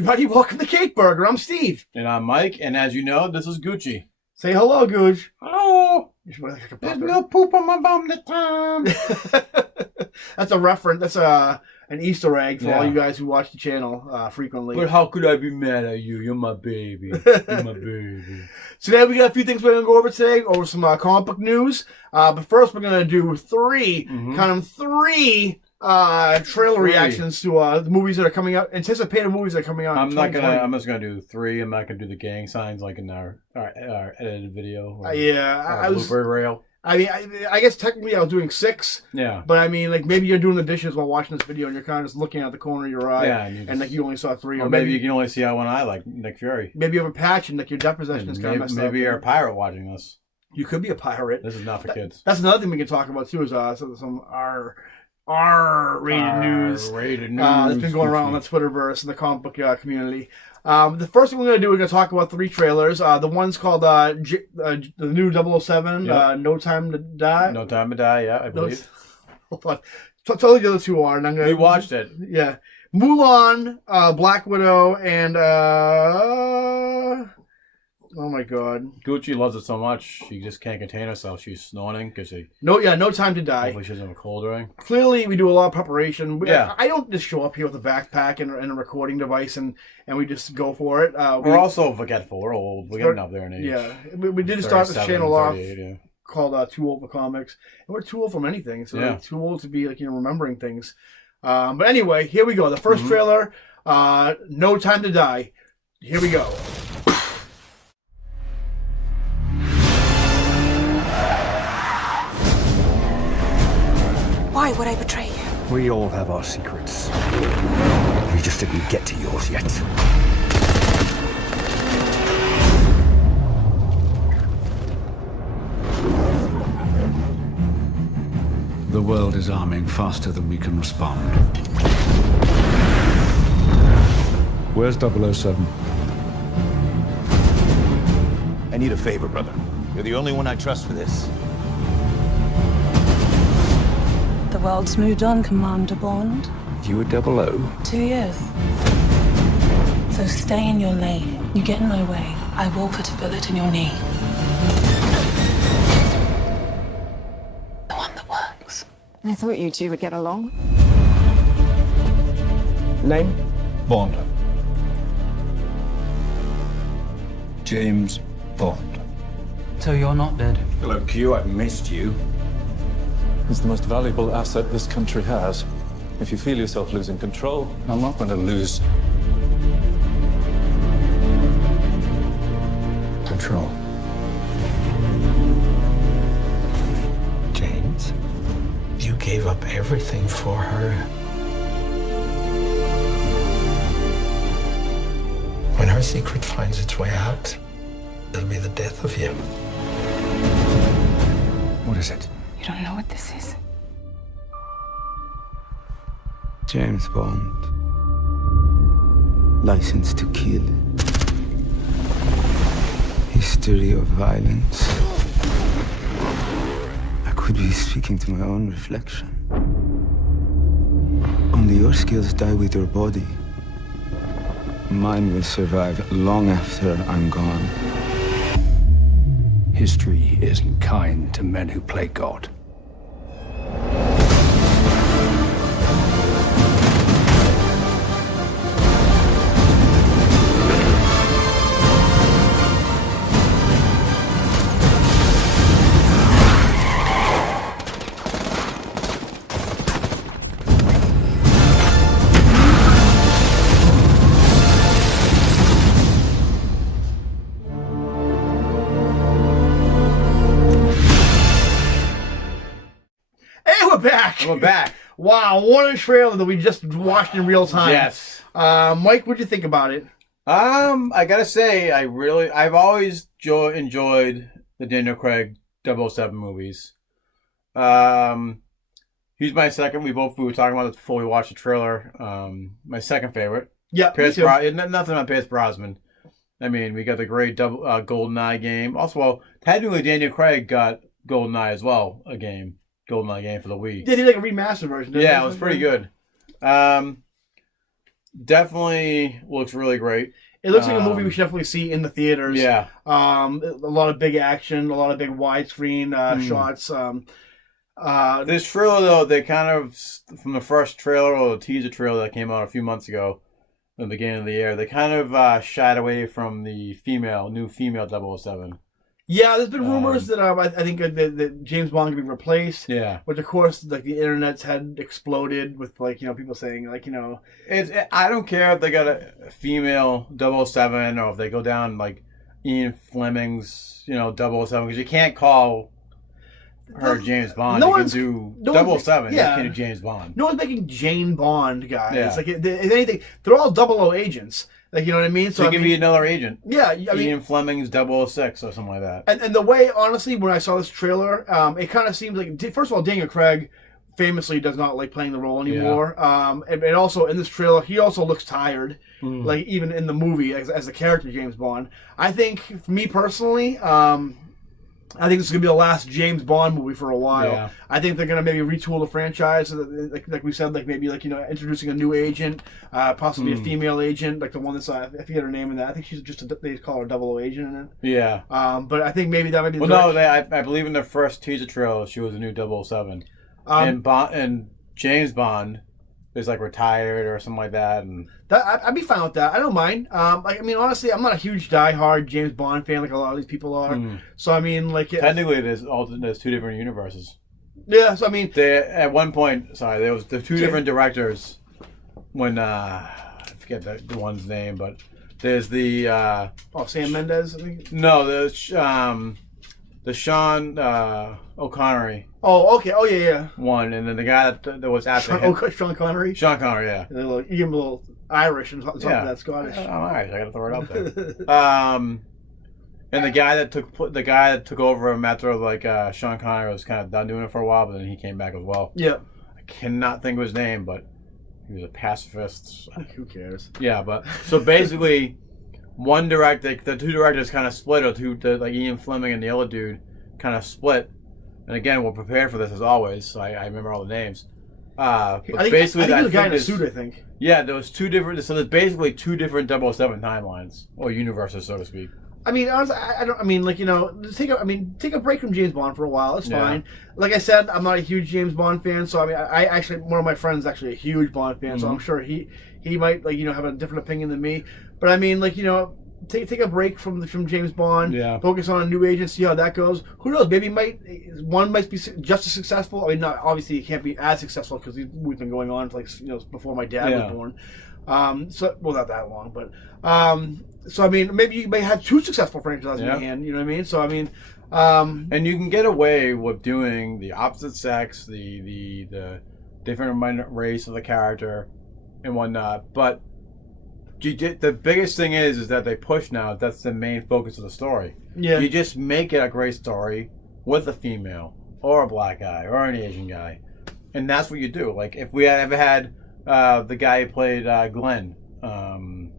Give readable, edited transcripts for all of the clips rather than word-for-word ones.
everybody. Welcome to Cake Burger. I'm Steve. And I'm Mike, and as you know, this is Gucci. Say hello, Gooch. Hello. Like There's no poop on my bum this time. That's a reference. That's an Easter egg for all you guys who watch the channel frequently. But how could I be mad at you? You're my baby. You're my baby. Today we got a few things we're going to go over today, over some comic book news. But first we're going to do three trailer reactions to the movies that are coming out, anticipated movies that are coming out. I'm just gonna do three. I'm not gonna do the gang signs like in our edited video. Or, blooper reel. I mean, I guess technically I was doing 6. Yeah. But I mean, like maybe you're doing the dishes while watching this video, and you're kind of just looking at the corner of your eye, and like you only saw 3. Or maybe you can only see out one eye, like Nick Fury. Maybe you have a patch, and like your depth perception is kind of messed up. Maybe you're a pirate watching this. You could be a pirate. This is not for kids. That's another thing we can talk about too. Is some R-rated news that's been going around on the Twitterverse and the comic book community. The first thing we're going to do, we're going to talk about 3 trailers. The one's called the new 007, No Time to Die. No Time to Die, yeah, I believe. Hold on. Tell the other 2 are. And I'm gonna, we watched it. Yeah. Mulan, Black Widow, and... oh my God. Gucci loves it so much, she just can't contain herself. She's snorting because she... No Time to Die. Hopefully she doesn't have a cold ring. Clearly, we do a lot of preparation. Yeah. I don't just show up here with a backpack and a recording device and we just go for it. We're also forgetful. We're old. We're getting up there in age. Yeah. We did start this channel off called Too Old for Comics. And we're too old from anything. So we're too old to be remembering things. But anyway, here we go. The first trailer, No Time to Die. Here we go. Why would I betray you? We all have our secrets. We just didn't get to yours yet. The world is arming faster than we can respond. Where's 007? I need a favor, brother. You're the only one I trust for this. The world's moved on, Commander Bond. You were 00? 2 years. So stay in your lane. You get in my way, I will put a bullet in your knee. The one that works. I thought you two would get along. Name? Bond. James Bond. So you're not dead? Hello, Q. I've missed you. It's the most valuable asset this country has. If you feel yourself losing control, I'm not going to lose control. James, you gave up everything for her. When her secret finds its way out, it'll be the death of you. What is it? You don't know what this is. James Bond. License to kill. History of violence. I could be speaking to my own reflection. Only your skills die with your body. Mine will survive long after I'm gone. History isn't kind to men who play God. We're back. Wow, what a trailer that we just watched in real time. Yes. Mike, what'd you think about it? I gotta say, I've always enjoyed the Daniel Craig 007 movies. He's my second. We were talking about this before we watched the trailer. My second favorite. Yeah, nothing on Pierce Brosnan. I mean, we got the great GoldenEye game. Also, technically, Daniel Craig got GoldenEye as well, GoldenEye game for the Wii. Did he like a remastered version? Yeah, it was pretty good. Definitely looks really great. It looks like a movie we should definitely see in the theaters. Yeah. A lot of big action, a lot of big widescreen shots. This trailer, though, they kind of, from the first trailer or the teaser trailer that came out a few months ago, in the beginning of the year, they kind of shied away from the new female 007. Yeah, there's been rumors that I think that James Bond could be replaced. Yeah. Which, of course, like the internet's had exploded with, like, people saying, like, I don't care if they got a female 007 or if they go down, like, Ian Fleming's, 007, because you can't call her James Bond. You can do 007. Yeah. You can't do James Bond. No one's making Jane Bond, guys. Yeah. Like, if anything, they're all 00 agents. Like, you know what I mean? So it can be another agent. Yeah. I mean, Ian Fleming's 006 or something like that. And the way, honestly, when I saw this trailer, it kind of seems like, first of all, Daniel Craig famously does not like playing the role anymore. Yeah. And also, in this trailer, he also looks tired. Like, even in the movie, as the character James Bond. I think, for me personally, I think this is going to be the last James Bond movie for a while. Yeah. I think they're going to maybe retool the franchise, like we said, like maybe introducing a new agent, possibly a female agent, like the one that's, I forget her name in that. I think she's just, they call her 00 agent in it. Yeah. But I think maybe that might be I believe in the first teaser trailer, she was a new 007. And James Bond is like retired or something like that, and I'd be fine with that. I don't mind. Honestly, I'm not a huge diehard James Bond fan like a lot of these people are. So I mean, like technically, there's two different universes. Yeah. So I mean, at one point, there was the two different directors. When I forget the one's name, but there's the Sam Mendes. I think. No, there's the Sean O'Connery. Oh, okay. Oh, yeah. One, and then the guy that was after him. Sean Connery? Sean Connery, yeah. You give him a little Irish and something that's Scottish. All right, I got to throw it out there. And the guy that took over him after Sean Connery was kind of done doing it for a while, but then he came back as well. Yeah. I cannot think of his name, but he was a pacifist. Who cares? Yeah, but so basically, the two directors kind of split, like Ian Fleming and the other dude kind of split. And again, we're prepared for this as always, so I remember all the names. I think the guy in the suit, I think. Yeah, there was two different. So there's basically two different 007 timelines or universes, so to speak. I mean, honestly, take a break from James Bond for a while. It's fine. Like I said, I'm not a huge James Bond fan, so I mean, I actually, one of my friends is actually a huge Bond fan, so I'm sure he might have a different opinion than me. But I mean, take a break from James Bond. Yeah. Focus on a new agent, see how that goes. Who knows? Maybe one might be just as successful. I mean, not obviously it can't be as successful because we've been going on before my dad was born. Not that long, but so I mean, maybe you may have two successful franchises in your hand. You know what I mean? So I mean, and you can get away with doing the opposite sex, the different race of the character, and whatnot, but. The biggest thing is that they push now. That's the main focus of the story. Yeah. You just make it a great story with a female or a black guy or an Asian guy, and that's what you do. Like if we had ever had the guy who played Glenn, Steven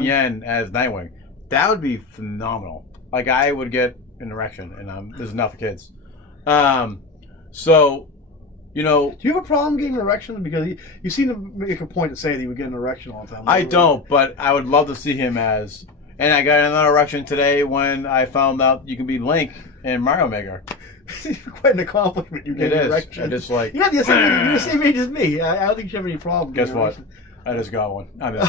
Yeun as Nightwing, that would be phenomenal. Like I would get an erection, and there's enough kids. So. Do you have a problem getting an erection? Because you seem to make a point to say that you would get an erection all the time. I don't, but I would love to see him as. And I got another erection today when I found out you can be Link in Mario Maker. Quite an accomplishment. You get an erection. I just like. You're the same age as me. I don't think you have any problem. Guess what? I just got one. I mean,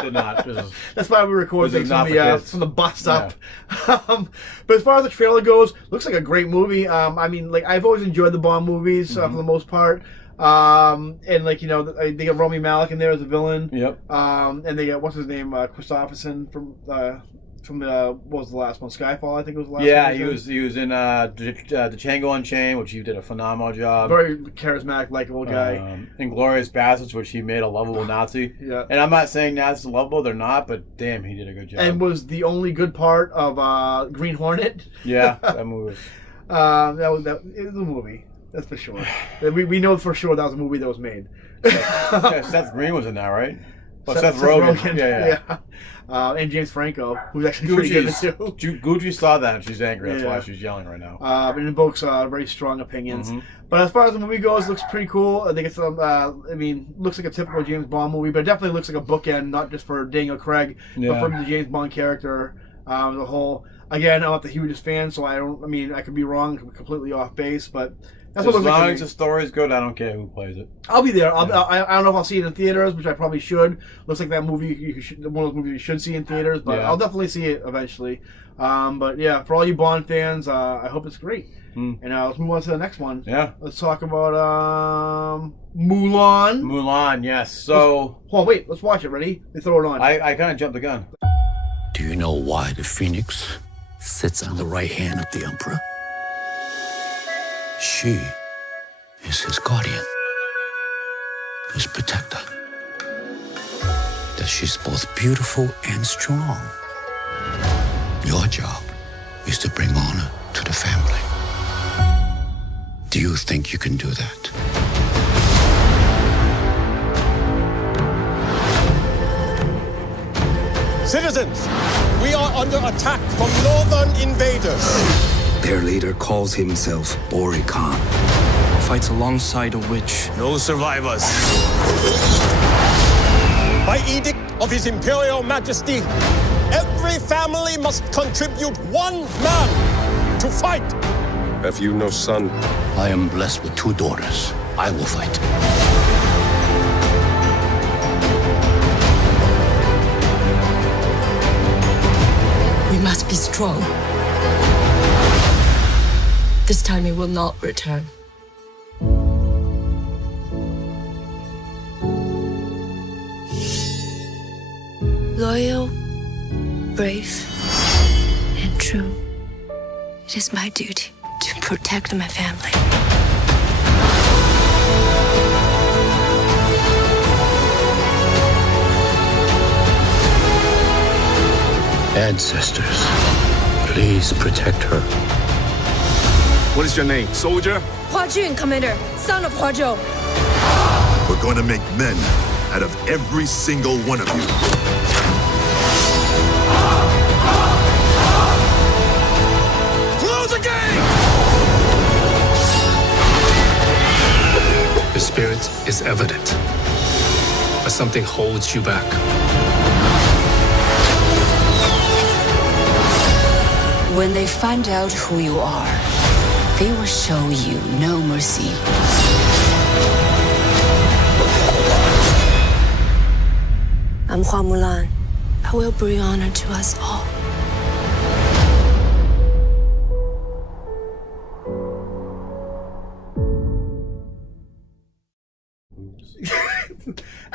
did not. That's why we record things from the bus up. But as far as the trailer goes, looks like a great movie. I mean, I've always enjoyed the Bond movies for the most part. And they got Rami Malek in there as a villain. Yep. And they got what's his name, Christopherson from what was the last one? Skyfall, I think it was the last one. Yeah, he was in the Django Unchained, which he did a phenomenal job. Very charismatic, likable guy. Inglourious Basterds, which he made a lovable Nazi. Yeah. And I'm not saying Nazis are lovable; they're not. But damn, he did a good job. And was the only good part of Green Hornet. Yeah, that movie. It was a movie. That's for sure. We know for sure that was a movie that was made. Seth Green was in that, right? Seth Rogen. Yeah. And James Franco, who's actually pretty good too. Gucci saw that and she's angry. That's why she's yelling right now. It invokes very strong opinions. Mm-hmm. But as far as the movie goes, it looks pretty cool. I think it's, looks like a typical James Bond movie, but it definitely looks like a bookend, not just for Daniel Craig, but for the James Bond character as a whole. Again, I'm not the hugest fan, so I could be wrong, completely off base, but that's what it looks like. As long as the story's good, I don't care who plays it. I'll be there. I don't know if I'll see it in theaters, which I probably should. Looks like that movie, one of those movies you should see in theaters, but I'll definitely see it eventually. But yeah, for all you Bond fans, I hope it's great. And let's move on to the next one. Yeah. Let's talk about Mulan. Mulan, yes. So... wait. Let's watch it. Ready? Let's throw it on. I kind of jumped the gun. Do you know why the Phoenix sits on the right hand of the Emperor? She is his guardian, his protector. That she's both beautiful and strong. Your job is to bring honor to the family. Do you think you can do that? Citizens, we are under attack from northern invaders. Their leader calls himself Ori Khan. Fights alongside a witch. No survivors. By edict of His Imperial Majesty, every family must contribute 1 man to fight. Have you no son? I am blessed with 2 daughters. I will fight. We must be strong. This time he will not return. Loyal, brave, and true. It is my duty to protect my family. Ancestors, please protect her. What is your name, soldier? Hua Jun, Commander, son of Hua Zhou. We're going to make men out of every single one of you. Close the gate! The spirit is evident, but something holds you back. When they find out who you are, they will show you no mercy. I'm Hua Mulan. I will bring honor to us all.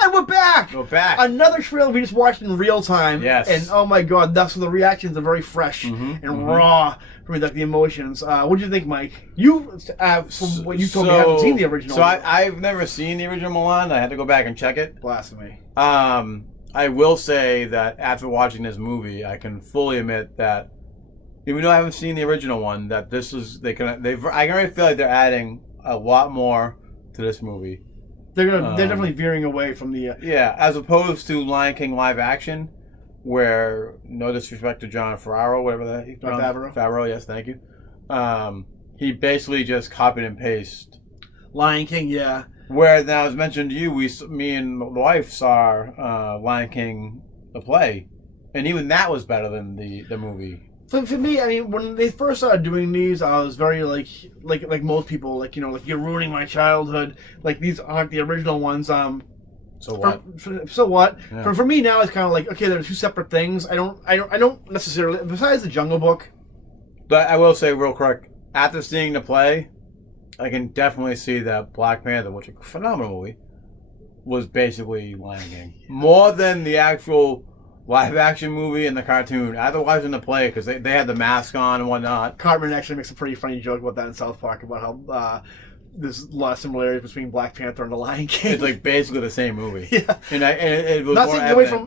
And we're back! We're back. Another trailer we just watched in real time. Yes. And oh my god, that's the reactions are very fresh and raw for me, like the emotions. What do you think, Mike? You, from what you told me, haven't seen the original. So I've never seen the original Mulan. I had to go back and check it. Blasphemy. I will say that after watching this movie, I can fully admit that even though I haven't seen the original one, that this is I can already feel like they're adding a lot more to this movie. They're definitely veering away from the as opposed to Lion King live action, where no disrespect to John Favreau, whatever that Favreau, yes, thank you. He basically just copied and pasted Lion King, yeah. Where now, as mentioned to you, me and my wife saw Lion King the play, and even that was better than the movie. For me, I mean, when they first started doing these, I was very like most people, like you're ruining my childhood. Like these aren't the original ones. So what? So what? Yeah. For me now, it's kind of like, okay, they're 2 separate things. I don't necessarily. Besides the Jungle Book. But I will say real quick, after seeing the play, I can definitely see that Black Panther, which is a phenomenal movie, was basically Lion King more than the actual live action movie and the cartoon. Either watching the play because they had the mask on and whatnot. Cartman actually makes a pretty funny joke about that in South Park about how there's a lot of similarities between Black Panther and the Lion King. It's like basically the same movie. Yeah, and it was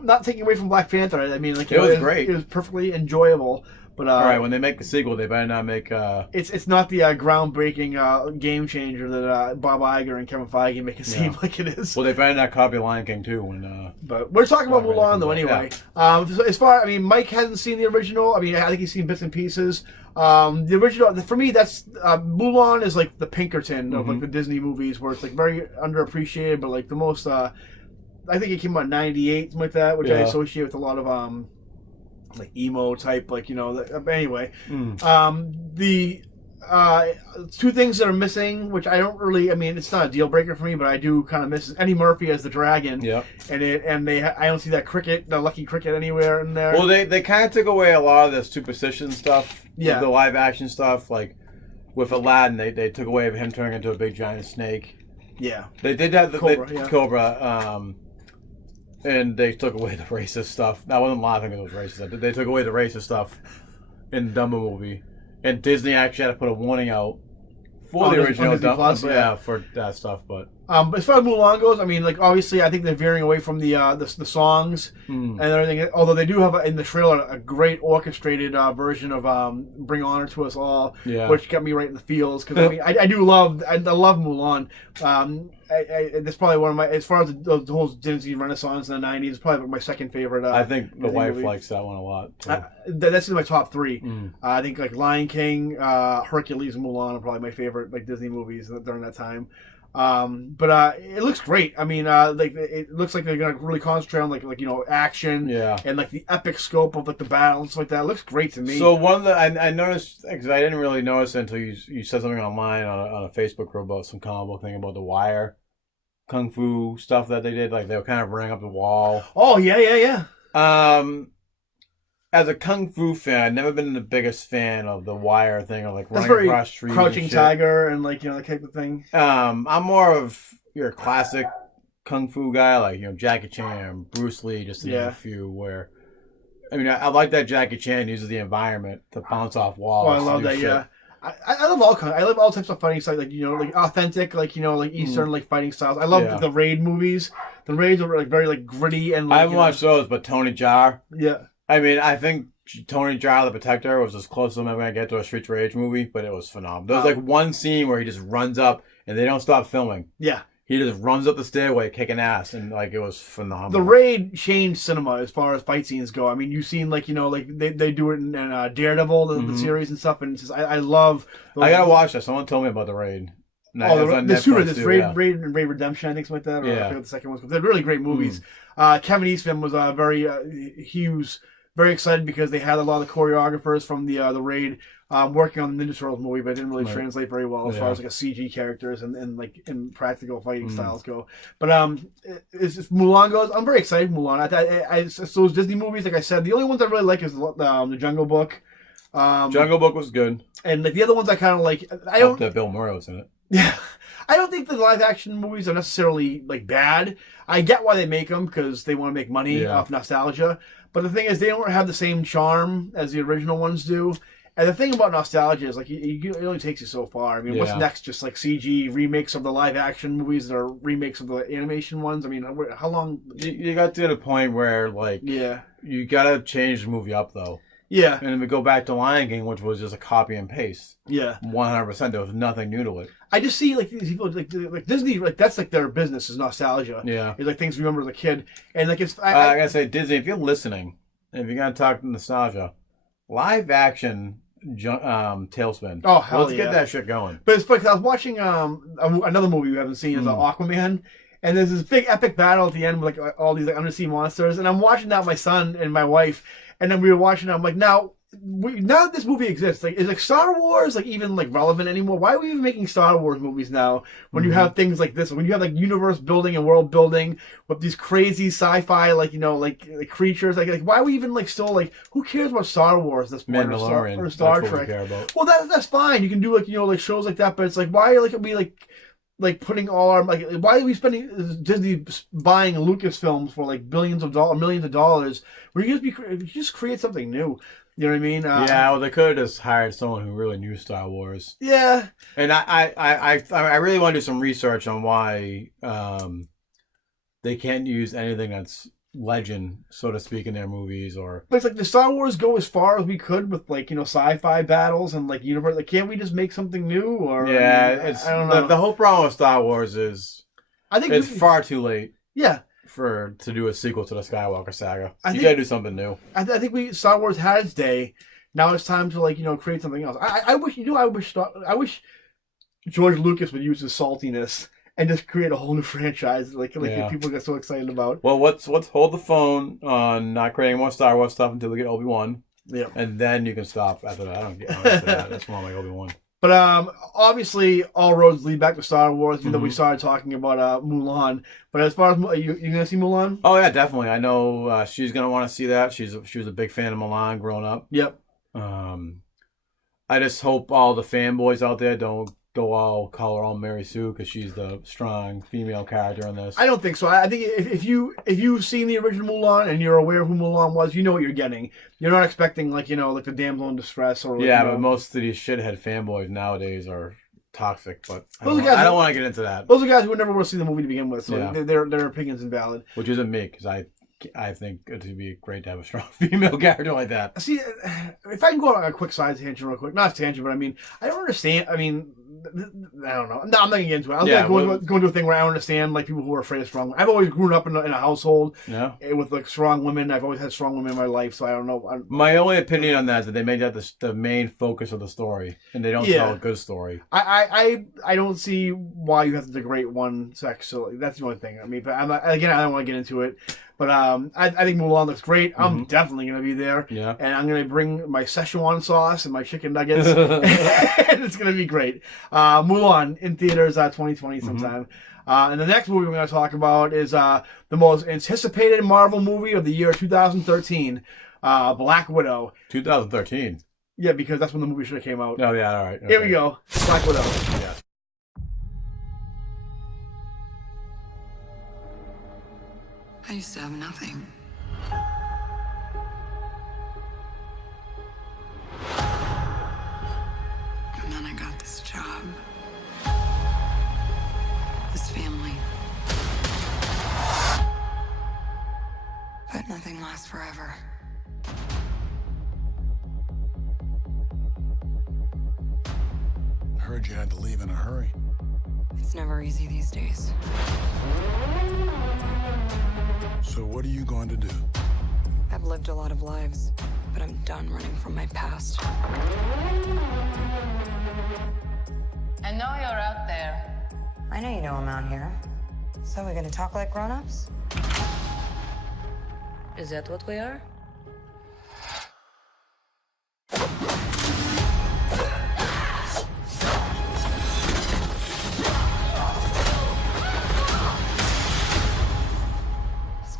not taking away from Black Panther. I mean, like it was great. It was perfectly enjoyable. But all right, when they make a sequel, they better not make. It's not the groundbreaking game changer that Bob Iger and Kevin Feige make it seem like it is. Well, they better not copy Lion King too. When but we're talking about Mulan though, anyway. Yeah. As far, I mean, Mike hasn't seen the original. I mean, I think he's seen bits and pieces. The original, for me, that's Mulan is like the Pinkerton of like the Disney movies, where it's like very underappreciated, but like the most. I think it came out in '98, something like that, which I associate with a lot of like emo type, like, you know. Anyway, the two things that are missing, which I don't really, I mean, it's not a deal breaker for me, but I do kind of miss Eddie Murphy as the dragon. Yeah. I don't see that cricket, the lucky cricket, anywhere in there. Well, they kind of took away a lot of the superstition stuff. Yeah. The live action stuff, like with Aladdin, they took away him turning into a big giant snake. Yeah. They did have the Cobra, Cobra. And they took away the racist stuff. I wasn't laughing at those racist. They took away the racist stuff in the Dumbo movie. And Disney actually had to put a warning out for the original Dumbo. For that stuff. But as far as Mulan goes, I mean, like, obviously, I think they're veering away from the songs and everything. Although they do have in the trailer a great orchestrated version of "Bring Honor to Us All," which got me right in the feels, because I mean, I love Mulan. That's probably one of my, as far as the whole Disney Renaissance in the '90s, it's probably my second favorite. I think the wife likes that one a lot. That's in my top three. I think like Lion King, Hercules, and Mulan are probably my favorite like Disney movies during that time. But it looks great. I mean, like it looks like they're gonna really concentrate on like you know, action, and like the epic scope of like the battles like that. It looks great to me. So one that I noticed, because I didn't really notice until you said something online on a Facebook group about some comic book thing about the Wire kung fu stuff that they did. Like they were kind of running up the wall. Oh yeah. As a kung fu fan, I've never been the biggest fan of the Wire thing, or like That's running across trees, Crouching Tiger, and like, you know, that type of thing. I'm more of your classic kung fu guy, like, you know, Jackie Chan, Bruce Lee, just to name a few. Where, I mean, I like that Jackie Chan uses the environment to bounce off walls. Oh, I love that. Shit. Yeah, I love all kinds. I love all types of fighting styles, like, you know, like authentic, like, you know, like Eastern like fighting styles. I love the Raid movies. The Raids are like very like gritty and. Like, I haven't watched those, but Tony Jaa. Yeah. I mean, I think Tony Jaa, the Protector, was as close as I'm going to get to a Streets Rage movie, but it was phenomenal. There was like one scene where he just runs up, and they don't stop filming. Yeah. He just runs up the stairway kicking ass, and like it was phenomenal. The Raid changed cinema as far as fight scenes go. I mean, you've seen like, you know, like they do it in Daredevil, the series and stuff, and it's just, I love. I gotta watch that. Someone told me about the Raid. This Raid Redemption, I think, something like that. Or I forget the second one. They're really great movies. Kevin Eastman was he was very excited because they had a lot of the choreographers from the Raid working on the Ninja Turtles movie, but it didn't really translate very well as far as like a CG characters and like in practical fighting styles go. But as Mulan goes, I'm very excited for Mulan. So those Disney movies, like I said, the only ones I really like is the Jungle Book. Jungle Book was good, and like the other ones I kind of like. I hope that Bill Murray was in it. Yeah, I don't think the live action movies are necessarily like bad. I get why they make them, because they want to make money off nostalgia. But the thing is, they don't have the same charm as the original ones do. And the thing about nostalgia is, like, it only takes you so far. I mean, what's next? Just like CG remakes of the live action movies that are remakes of the animation ones? I mean, how long? You got to the point where, like, you got to change the movie up, though. Yeah. And then we go back to Lion King, which was just a copy and paste. Yeah. 100%. There was nothing new to it. I just see, like, these people, like Disney, like, that's like their business is nostalgia. Yeah. It's like things we remember as a kid. And, like, it's. I gotta say, Disney, if you're listening, if you're gonna talk nostalgia, live action Tailspin. Oh, hell Let's get that shit going. But it's funny, because I was watching another movie we haven't seen is Aquaman. And there's this big epic battle at the end with like all these like undersea monsters. And I'm watching that with my son and my wife. And then we were watching it. I'm like, now that this movie exists, like, is like Star Wars like even like relevant anymore? Why are we even making Star Wars movies now when you have things like this? When you have like universe building and world building with these crazy sci-fi like, you know, like creatures, like why are we even like still like, who cares about Star Wars at this point, or Star Trek? Well, that's fine. You can do like, you know, like shows like that, but it's like, why like we like putting all our, like, why are we spending Disney buying Lucasfilms for like millions of dollars? Where you just create something new. You know what I mean? Well, they could have just hired someone who really knew Star Wars. Yeah. And I really want to do some research on why they can't use anything that's legend, so to speak, in their movies. Or but it's like the Star Wars go as far as we could with like sci-fi battles and like universe. Like, can't we just make something new? Or it's I don't know. The whole problem with Star Wars is I think it's far too late. Yeah. To do a sequel to the Skywalker saga, you gotta do something new. I think Star Wars had its day. Now it's time to create something else. I wish I wish George Lucas would use his saltiness and just create a whole new franchise like people get so excited about. Well, let's hold the phone on not creating more Star Wars stuff until we get Obi-Wan. Yeah, and then you can stop after that. I don't get that. That's more like Obi-Wan. But obviously, all roads lead back to Star Wars. Even though we started talking about Mulan, but as far as you gonna see Mulan? Oh yeah, definitely. I know she's gonna want to see that. She was a big fan of Mulan growing up. Yep. I just hope all the fanboys out there don't go all call her all Mary Sue because she's the strong female character in this. I don't think so. I think if you've seen the original Mulan and you're aware of who Mulan was, you know what you're getting. You're not expecting like the damsel in distress or but most of these shithead fanboys nowadays are toxic. But I don't want to get into that. Those are guys who would never want to see the movie to begin with, so their opinion's invalid. Which isn't me, because I think it would be great to have a strong female character like that. See, if I can go on a quick side tangent real quick. Not a tangent, but I don't understand. I don't know. No, I'm not going to get into it. I'm going to a thing where I don't understand people who are afraid of strong women. I've always grown up in a household with strong women. I've always had strong women in my life, so I don't know. My only opinion on that is that they made that the main focus of the story, and they don't tell a good story. I don't see why you have to degrade one sex. So that's the only thing. But I don't want to get into it. But I think Mulan looks great. I'm definitely going to be there. Yeah. And I'm going to bring my Szechuan sauce and my chicken nuggets. And it's going to be great. Mulan in theaters 2020 sometime. And the next movie we're going to talk about is the most anticipated Marvel movie of the year 2013, Black Widow. 2013? Yeah, because that's when the movie should have came out. Oh, yeah, all right. Okay. Here we go. Black Widow. Yeah. I used to have nothing. And then I got this job. This family. But nothing lasts forever. I heard you had to leave in a hurry. It's never easy these days. So what are you going to do? I've lived a lot of lives, but I'm done running from my past. I know you're out there. I know you know I'm out here. So we're gonna talk like grown-ups? Is that what we are?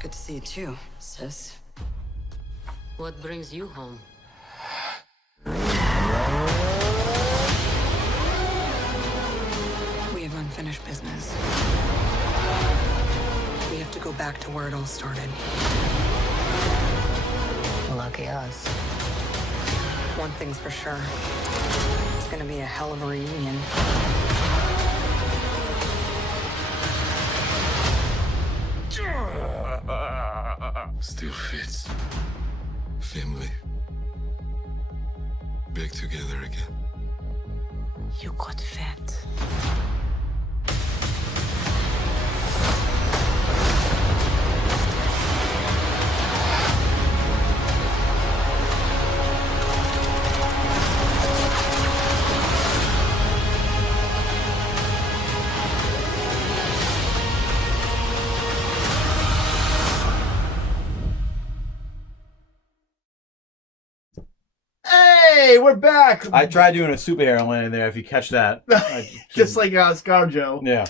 Good to see you too, sis. What brings you home? We have unfinished business. We have to go back to where it all started. Lucky us. One thing's for sure. It's gonna be a hell of a reunion. Still fits. Family. Back together again. You got fat. Hey, we're back. I tried doing a superhero landing there. If you catch that, just like ScarJo. Yeah.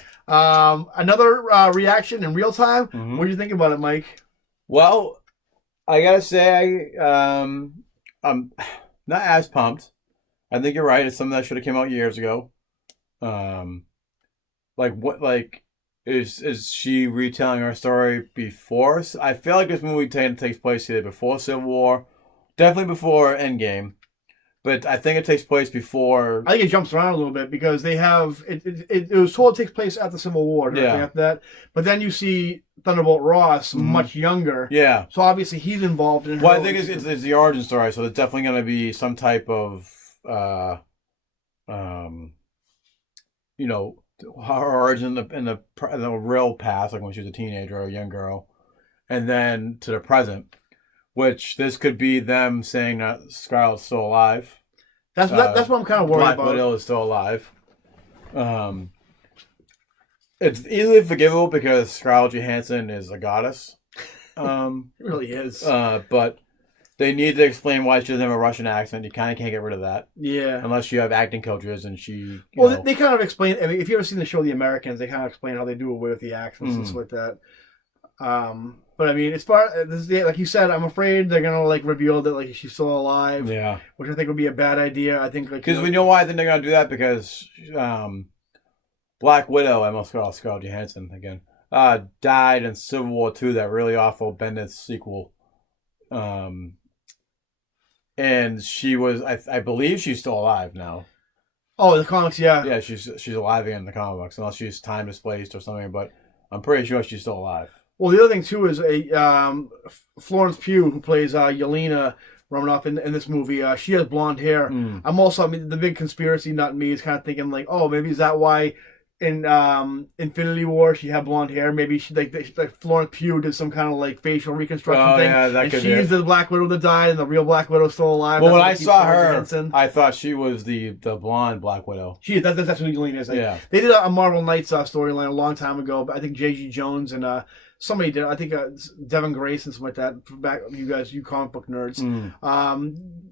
Another reaction in real time. Mm-hmm. What do you think about it, Mike? Well, I gotta say, I'm not as pumped. I think you're right. It's something that should have came out years ago. Is she retelling her story before? I feel like this movie takes place either before Civil War, definitely before Endgame, But I think it takes place before. I think it jumps around a little bit because they have it was told it takes place after the Civil War. After that, but then you see Thunderbolt Ross much younger. Yeah. So obviously he's involved in. Well, I think it's the origin story, so it's definitely going to be some type of, you know, her origin in the real past, like when she was a teenager or a young girl, and then to the present. Which this could be them saying that Scarlett's still alive. That's what I'm kind of worried about. Black Widow is still alive. It's easily forgivable because Scarlett Johansson is a goddess. It really is. But they need to explain why she doesn't have a Russian accent. You kind of can't get rid of that. Yeah. Unless you have acting coaches and she. Well, they kind of explain. I mean, if you ever seen the show The Americans, they kind of explain how they do away with the accents and stuff like that. But I mean, as far as like you said, I'm afraid they're gonna like reveal that like she's still alive. Yeah, which I think would be a bad idea. I think like because we know why I think they're gonna do that because Black Widow, I almost call Scarlett Johansson again, died in Civil War II, that really awful Bendis sequel. And she was, I believe she's still alive now. Oh, the comics, yeah. Yeah, she's alive again in the comics, unless she's time displaced or something. But I'm pretty sure she's still alive. Well, the other thing too is Florence Pugh, who plays Yelena Romanoff in this movie. She has blonde hair. I'm also, I mean, the big conspiracy nut in me is kind of thinking like, oh, maybe is that why in Infinity War she had blonde hair? Maybe she like Florence Pugh did some kind of like facial reconstruction thing. Yeah, that and could she's the Black Widow that died, and the real Black Widow's still alive. Well, when I saw her, I thought she was the blonde Black Widow. She is. That's who Yelena is. Like, yeah. They did a Marvel Knights storyline a long time ago, but I think J.G. Jones and somebody did. I think Devin Grace and something like that. Back you comic book nerds.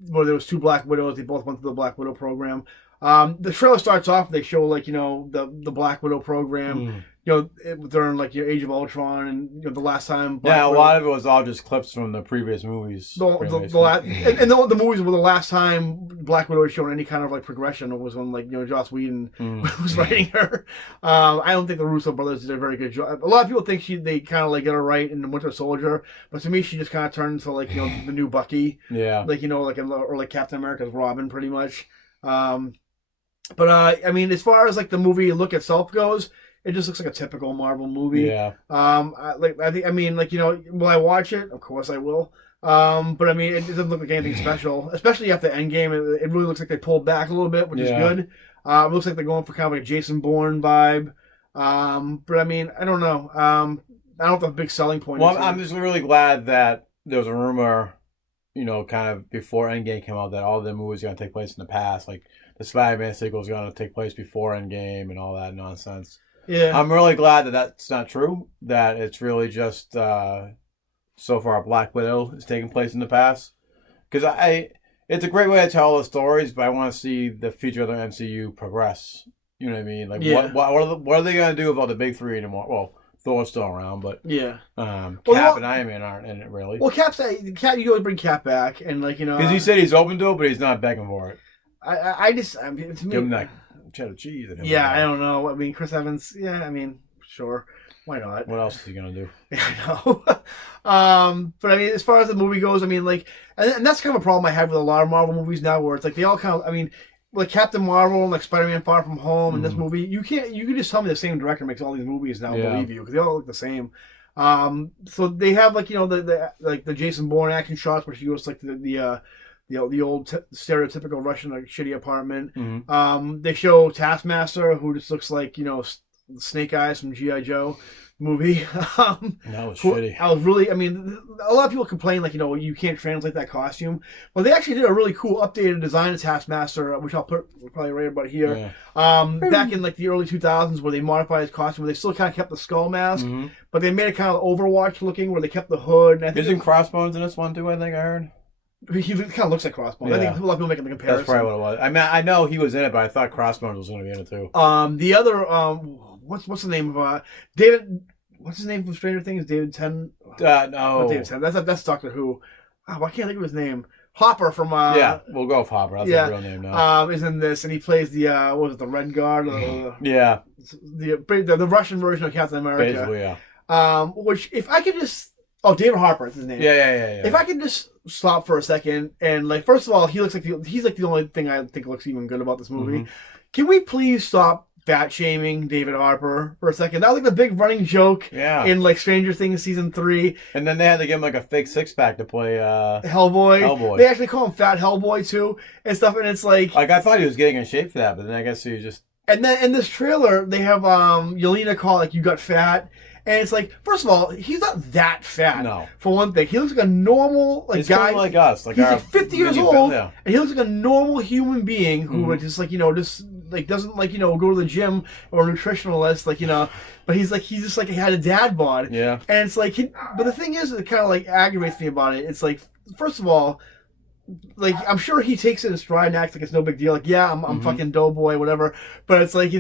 Where there was two Black Widows. They both went through the Black Widow program. The trailer starts off. They show like the Black Widow program. During like Age of Ultron and the last time. A lot of it was all just clips from the previous movies. The movies were the last time Black Widow was shown any kind of like progression. It was when like Joss Whedon was writing her. I don't think the Russo brothers did a very good job. A lot of people think they kind of like get her right in the Winter Soldier, but to me she just kind of turned into like the new Bucky. Yeah. Like or like Captain America's Robin pretty much. But I mean, as far as like the movie look itself goes, it just looks like a typical Marvel movie. Yeah. Will I watch it? Of course I will. But I mean, it doesn't look like anything special, especially after Endgame. It really looks like they pulled back a little bit, which is good. It looks like they're going for kind of like a Jason Bourne vibe. But I mean, I don't know. I don't know if the big selling point is. Well, I'm just really glad that there was a rumor, kind of before Endgame came out, that all the movies are going to take place in the past. Like the Spider-Man sequel is going to take place before Endgame and all that nonsense. Yeah, I'm really glad that that's not true. That it's really just so far Black Widow is taking place in the past. Because it's a great way to tell all the stories, but I want to see the future of the MCU progress. You know what I mean? Like, what are they going to do about the big three anymore? Well, Thor's still around, but yeah, Cap and Iron Man aren't in it really. Well, Cap, you always bring Cap back, and like because he said he's open to it, but he's not begging for it. I mean, to me, give him that cheddar cheese. Yeah, I don't know. I mean, Chris Evans. Yeah, I mean, sure, why not? What else is he gonna do? Yeah, I know. But I mean, as far as the movie goes, I mean, like, and that's kind of a problem I have with a lot of Marvel movies now, where it's like they all kind of, I mean, like Captain Marvel and like Spider-Man: Far From Home and this movie, you can just tell me the same director makes all these movies now. Believe you, because they all look the same. So they have like the Jason Bourne action shots, which goes like the old stereotypical Russian like shitty apartment. They show Taskmaster, who just looks like Snake Eyes from G.I. Joe movie. That was shitty. I mean, a lot of people complain like you can't translate that costume. Well, they actually did a really cool updated design of Taskmaster, which I'll put probably right about here. Yeah. Back in like the early 2000s, where they modified his costume, where they still kind of kept the skull mask, but they made it kind of Overwatch looking, where they kept the hood. And isn't Crossbones in this one too? I think I heard. He kind of looks like Crossbones. Yeah. I think a lot of people making the comparison. That's probably what it was. I mean, I know he was in it, but I thought Crossbones was going to be in it too. The other, what's the name of David? What's his name from Stranger Things? David Tennant? No, not David Tennant. That's Doctor Who. Oh, I can't think of his name. Hopper from. Yeah, we'll go with Hopper. That's his real name now. Is in this, and he plays the what was it, the Red Guard? Yeah. The Russian version of Captain America. Basically, yeah. Which if I could just. Oh, David Harper is his name. Yeah. If I can just stop for a second and like, first of all, he's like the only thing I think looks even good about this movie. Mm-hmm. Can we please stop fat shaming David Harper for a second? That was like the big running joke in like Stranger Things season 3. And then they had to give him like a fake six-pack to play Hellboy. They actually call him Fat Hellboy too and stuff. And it's like I thought he was getting in shape for that, but then I guess he was just. And then in this trailer, they have Yelena call like, "You got fat." And it's like, first of all, he's not that fat. No. For one thing, he looks like a normal He's guy. kind of like us. He's like 50 years old, and he looks like a normal human being who would just like just like doesn't like go to the gym or a nutritionalist but he's just like he had a dad bod. Yeah. And it's like, but the thing is, it kind of like aggravates me about it. It's like, first of all, like I'm sure he takes it in stride and acts like it's no big deal. Like, yeah, I'm fucking doughboy, whatever. But it's like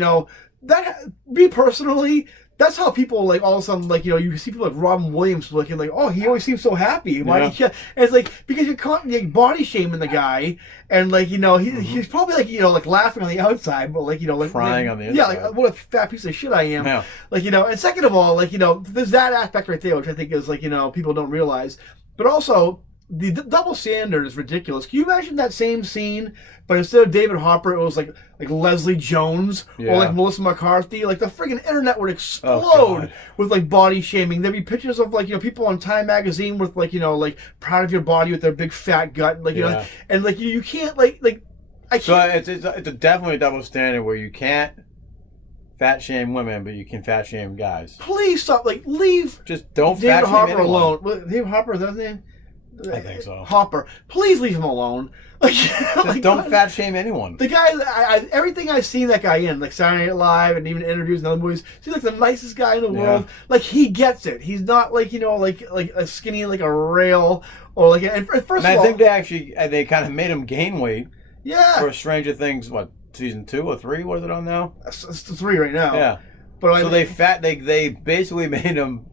that me personally. That's how people like all of a sudden like you see people like Robin Williams looking like, oh, he always seems so happy. Why? And it's like because you're constantly body shaming the guy, and like he's probably like like laughing on the outside, but like like crying on the inside. Yeah, like what a fat piece of shit I am. Yeah. Like and second of all, like there's that aspect right there, which I think is like people don't realize, but also. The double standard is ridiculous. Can you imagine that same scene, but instead of David Harper, it was like Leslie Jones or like Melissa McCarthy? Like the friggin' internet would explode with like body shaming. There'd be pictures of like people on Time magazine with like like proud of your body with their big fat gut, like and like you can't like I can't. So it's a definitely a double standard where you can't fat shame women, but you can fat shame guys. Please stop. Like leave. Just don't David fat shame Harper anyone. alone. David Harper, is that his name? I think so. Hopper, please leave him alone. Like, just don't fat shame anyone. The guy, everything I've seen that guy in, like Saturday Night Live and even interviews and other movies, he's like the nicest guy in the world. Like he gets it. He's not like like a skinny like a rail or like. And first and of all, I think they kind of made him gain weight. Yeah. For Stranger Things, what season 2 or 3 was it on now? It's 3 right now. Yeah. But so they basically made him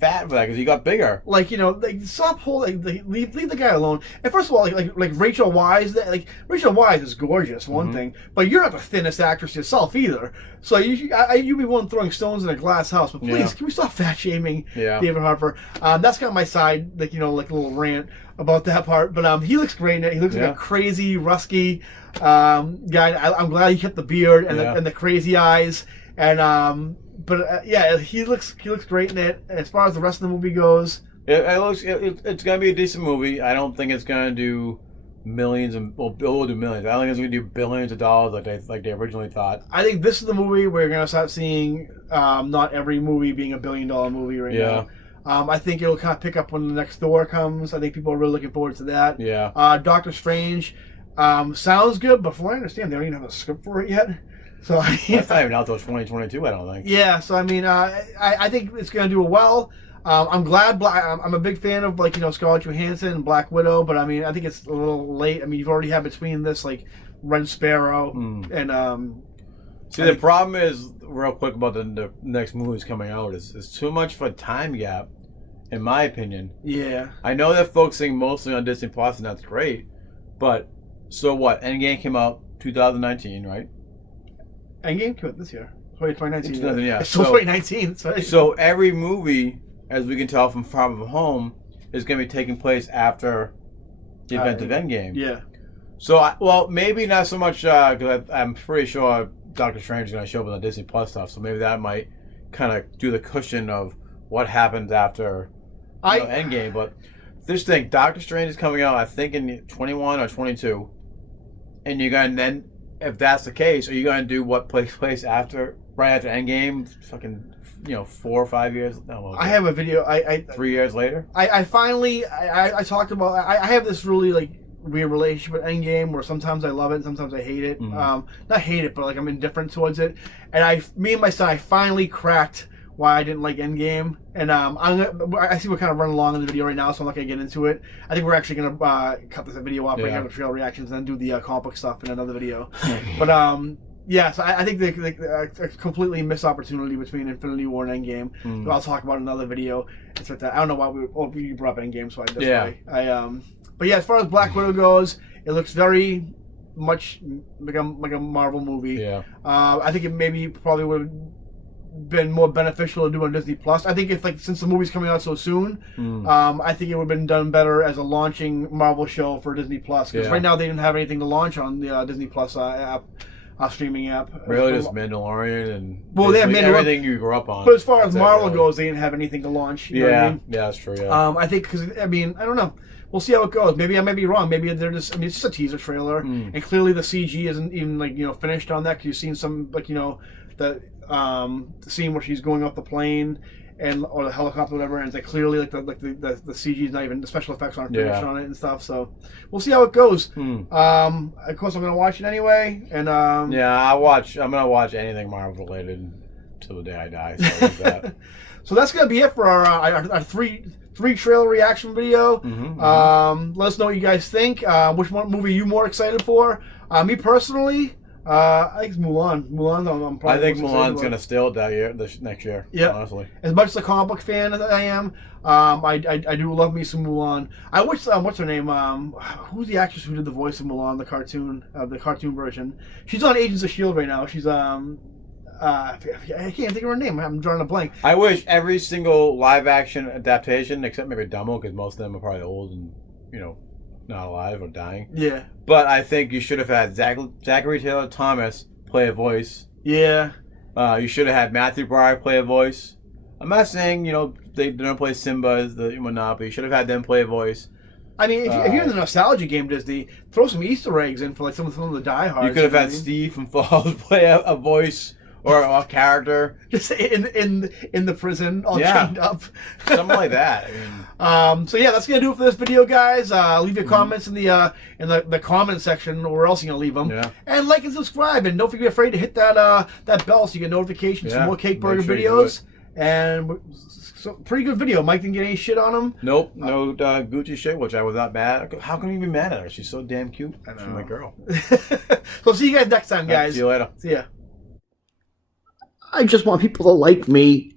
fat for that because he got bigger. Like like stop holding. Leave the guy alone. And first of all, like Rachel Weisz, Rachel Weisz is gorgeous. One thing, but you're not the thinnest actress yourself either. So you'd be one throwing stones in a glass house. But please, can we stop fat shaming David Harper? That's kind of my side, like like a little rant about that part. But he looks great in it. He looks like a crazy, rusky guy. I'm glad he kept the beard and the crazy eyes. And But he looks great in it. As far as the rest of the movie goes, it's gonna be a decent movie. I don't think it's gonna do millions it will do millions. I don't think it's gonna do billions of dollars like they originally thought. I think this is the movie where you're gonna start seeing not every movie being $1 billion movie right now. I think it'll kind of pick up when the next Thor comes. I think people are really looking forward to that. Yeah. Doctor Strange sounds good, but from what I understand, they don't even have a script for it yet. So that's not even out till 2022, I don't think. Yeah, so I mean, I think it's going to do well. I'm glad. I'm a big fan of Scarlett Johansson and Black Widow, but I mean, I think it's a little late. I mean, you've already had between this like Red Sparrow and. See, the problem is real quick about the next movies coming out is too much of a time gap, in my opinion. Yeah. I know they're focusing mostly on Disney Plus, and that's great, but so what? Endgame came out 2019, right? Endgame came out this year. 2019. Yeah. It's still 2019. Sorry. So every movie, as we can tell from Far From Home, is going to be taking place after the event of Endgame. Yeah. So, maybe not so much, because I'm pretty sure Doctor Strange is going to show up on the Disney Plus stuff, so maybe that might kind of do the cushion of what happens after Endgame. But this thing, Doctor Strange is coming out, I think, in 21 or 22, and you're going to then... If that's the case, are you going to do what takes place right after Endgame? Fucking, 4 or 5 years? No, I have a video. 3 years later. I finally talked about. I have this really weird relationship with Endgame where sometimes I love it and sometimes I hate it. Mm-hmm. Not hate it, but I'm indifferent towards it. And me and my son, I finally cracked why I didn't like Endgame, and I see we're kind of running along in the video right now, so I'm not gonna get into it. I think we're actually gonna cut this video off, bring out the trail reactions, and then do the comic book stuff in another video. But so I think they completely missed opportunity between Infinity War and Endgame. So I'll talk about another video. It's like that. I don't know why we brought up Endgame, so I this way. But yeah, as far as Black Widow goes, it looks very much like a Marvel movie. Yeah. I think it maybe probably would been more beneficial to do on Disney Plus. I think if since the movie's coming out so soon, I think it would have been done better as a launching Marvel show for Disney Plus. Because right now they didn't have anything to launch on the Disney Plus app. Streaming app. Really, just Mandalorian and they have everything you grew up on. But as far as Marvel goes, they didn't have anything to launch. You know what I mean? Yeah, that's true. Yeah. I think because I don't know. We'll see how it goes. Maybe I may be wrong. Maybe they're just. It's just a teaser trailer, and clearly the CG isn't even finished on that. Because you've seen some the scene where she's going off the plane or the helicopter, or whatever, and it's clearly the CG is not even, the special effects aren't finished on it and stuff. So we'll see how it goes. Of course, I'm gonna watch it anyway, and I'm gonna watch anything Marvel related till the day I die. So, that. So that's gonna be it for our three trailer reaction video. Let us know what you guys think. Which one movie are you more excited for? Me personally, I think it's Mulan. I think Mulan's gonna steal it this next year. Yeah, honestly. As much as a comic book fan as I am, I do love me some Mulan. I wish what's her name? Who's the actress who did the voice of Mulan, the cartoon version? She's on Agents of S.H.I.E.L.D. right now. She's I can't think of her name. I'm drawing a blank. I wish every single live action adaptation, except maybe Dumbo, because most of them are probably old and not alive or dying. Yeah. But I think you should have had Zachary Taylor Thomas play a voice. Yeah. You should have had Matthew Broderick play a voice. I'm not saying they don't play Simba as the whatnot, but you should have had them play a voice. I mean, if you're in the nostalgia game, Disney, throw some Easter eggs in for some of the diehards. You could have had Steve from Falls play a voice. Or a character just in the prison, all chained up, something like that. So yeah, that's gonna do it for this video, guys. Leave your comments in the comment section, or where else you gonna leave them. Yeah. And like and subscribe, and don't be afraid to hit that bell so you get notifications for more Cake Burger videos. And so pretty good video. Mike didn't get any shit on him. Nope, no Gucci shit, which I was not mad. How can you be mad at her? She's so damn cute. I know. She's my girl. So see you guys next time, guys. See you later. See ya. I just want people to like me.